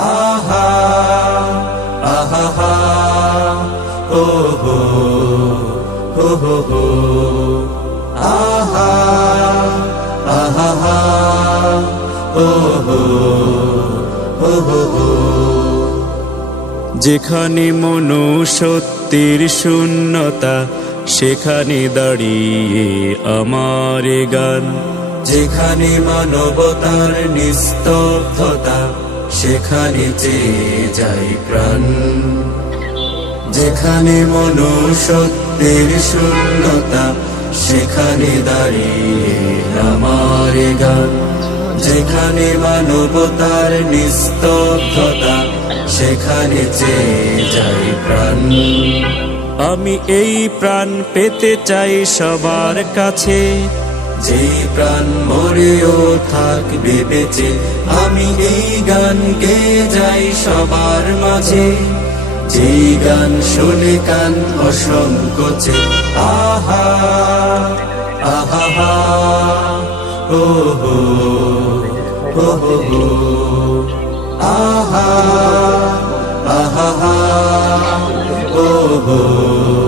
আহা আহা ও হো হো আহা ও হো হো শূন্যতা, সেখানে দাঁড়িয়ে আমার গান। যেখানে মানবতার নিস্তব্ধতা সেখানে চেয়ে যাই প্রাণ। যেখানে মনুষ্যত্বের শূন্যতা, সেখানে দাঁড়িয়ে আমার গান। যেখানে মানবতার নিস্তব্ধতা, সেখানে চেয়ে যাই প্রাণ। আমি এই প্রাণ পেতে চাই সবার কাছে। যেই প্রাণ মরেও থাকবে বেঁচে আমি এই গান গে যাই সবার মাঝে। যে গান শুনে কান অসংকোচে। আহা আহা ও হো ও হো আহা আহা ও হো।